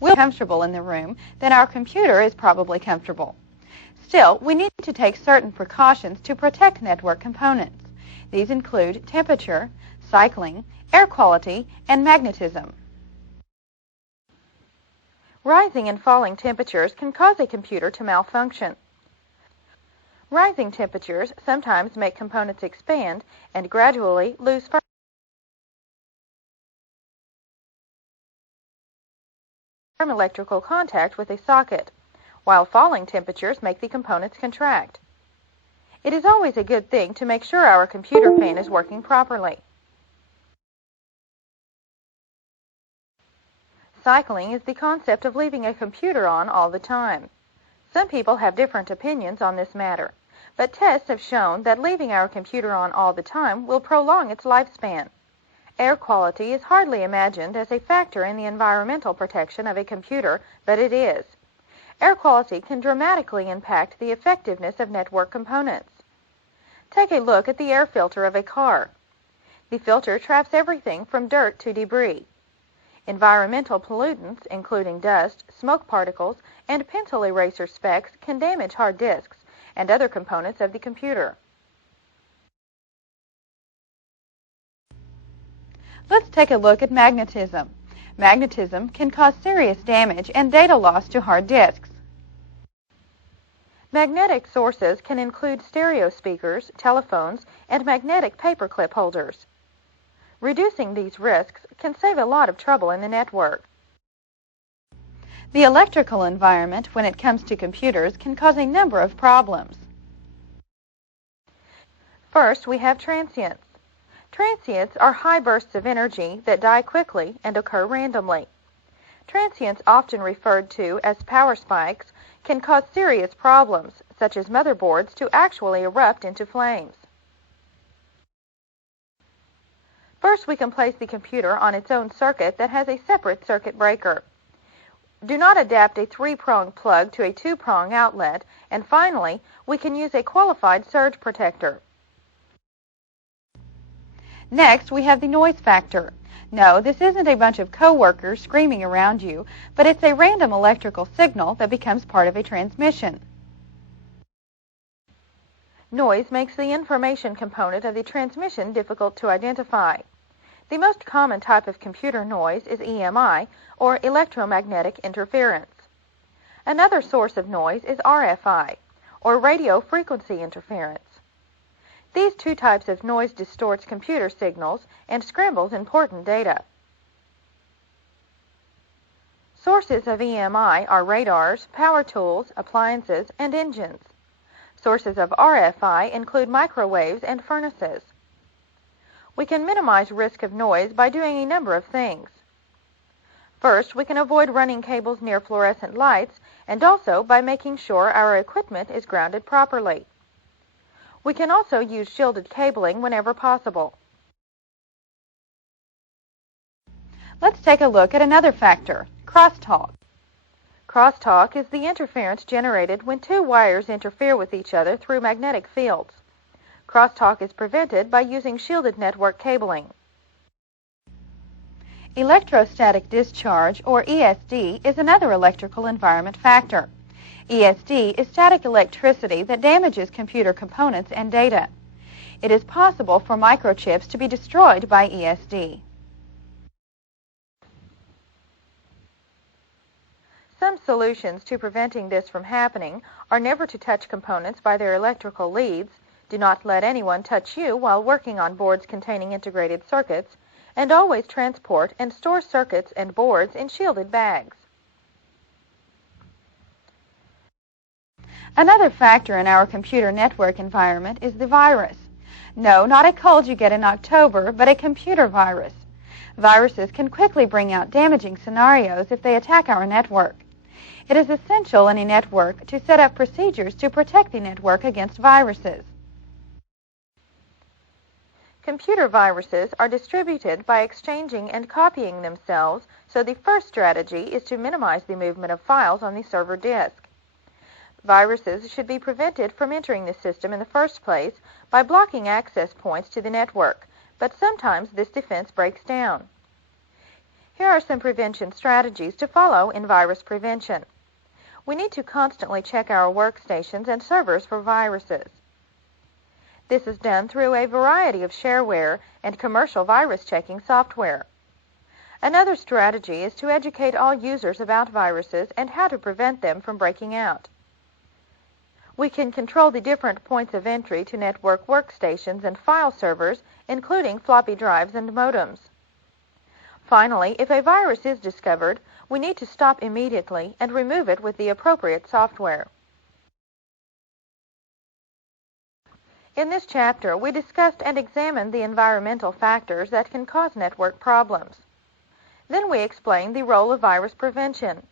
We're comfortable in the room, then our computer is probably comfortable. Still, we need to take certain precautions to protect network components. These include temperature, cycling, air quality, and magnetism. Rising and falling temperatures can cause a computer to malfunction. Rising temperatures sometimes make components expand and gradually lose firm electrical contact with a socket, while falling temperatures make the components contract. It is always a good thing to make sure our computer fan is working properly. Cycling is the concept of leaving a computer on all the time. Some people have different opinions on this matter, but tests have shown that leaving our computer on all the time will prolong its lifespan. Air quality is hardly imagined as a factor in the environmental protection of a computer, but it is. Air quality can dramatically impact the effectiveness of network components. Take a look at the air filter of a car. The filter traps everything from dirt to debris. Environmental pollutants, including dust, smoke particles, and pencil eraser specks, can damage hard disks and other components of the computer. Let's take a look at magnetism. Magnetism can cause serious damage and data loss to hard disks. Magnetic sources can include stereo speakers, telephones, and magnetic paperclip holders. Reducing these risks can save a lot of trouble in the network. The electrical environment, when it comes to computers, can cause a number of problems. First, we have transients. Transients are high bursts of energy that die quickly and occur randomly. Transients, often referred to as power spikes, can cause serious problems, such as motherboards to actually erupt into flames. First, we can place the computer on its own circuit that has a separate circuit breaker. Do not adapt a 3-prong plug to a 2-prong outlet, and finally, we can use a qualified surge protector. Next, we have the noise factor. No, this isn't a bunch of coworkers screaming around you, but it's a random electrical signal that becomes part of a transmission. Noise makes the information component of the transmission difficult to identify. The most common type of computer noise is EMI, or electromagnetic interference. Another source of noise is RFI, or radio frequency interference. These two types of noise distorts computer signals and scrambles important data. Sources of EMI are radars, power tools, appliances, and engines. Sources of RFI include microwaves and furnaces. We can minimize risk of noise by doing a number of things. First, we can avoid running cables near fluorescent lights, and also by making sure our equipment is grounded properly. We can also use shielded cabling whenever possible. Let's take a look at another factor, crosstalk. Crosstalk is the interference generated when two wires interfere with each other through magnetic fields. Crosstalk is prevented by using shielded network cabling. Electrostatic discharge, or ESD, is another electrical environment factor. ESD is static electricity that damages computer components and data. It is possible for microchips to be destroyed by ESD. Some solutions to preventing this from happening are never to touch components by their electrical leads, do not let anyone touch you while working on boards containing integrated circuits, and always transport and store circuits and boards in shielded bags. Another factor in our computer network environment is the virus. No, not a cold you get in October, but a computer virus. Viruses can quickly bring out damaging scenarios if they attack our network. It is essential in a network to set up procedures to protect the network against viruses. Computer viruses are distributed by exchanging and copying themselves, so the first strategy is to minimize the movement of files on the server disk. Viruses should be prevented from entering the system in the first place by blocking access points to the network, but sometimes this defense breaks down. Here are some prevention strategies to follow in virus prevention. We need to constantly check our workstations and servers for viruses. This is done through a variety of shareware and commercial virus checking software. Another strategy is to educate all users about viruses and how to prevent them from breaking out. We can control the different points of entry to network workstations and file servers, including floppy drives and modems. Finally, if a virus is discovered, we need to stop immediately and remove it with the appropriate software. In this chapter, we discussed and examined the environmental factors that can cause network problems. Then we explained the role of virus prevention.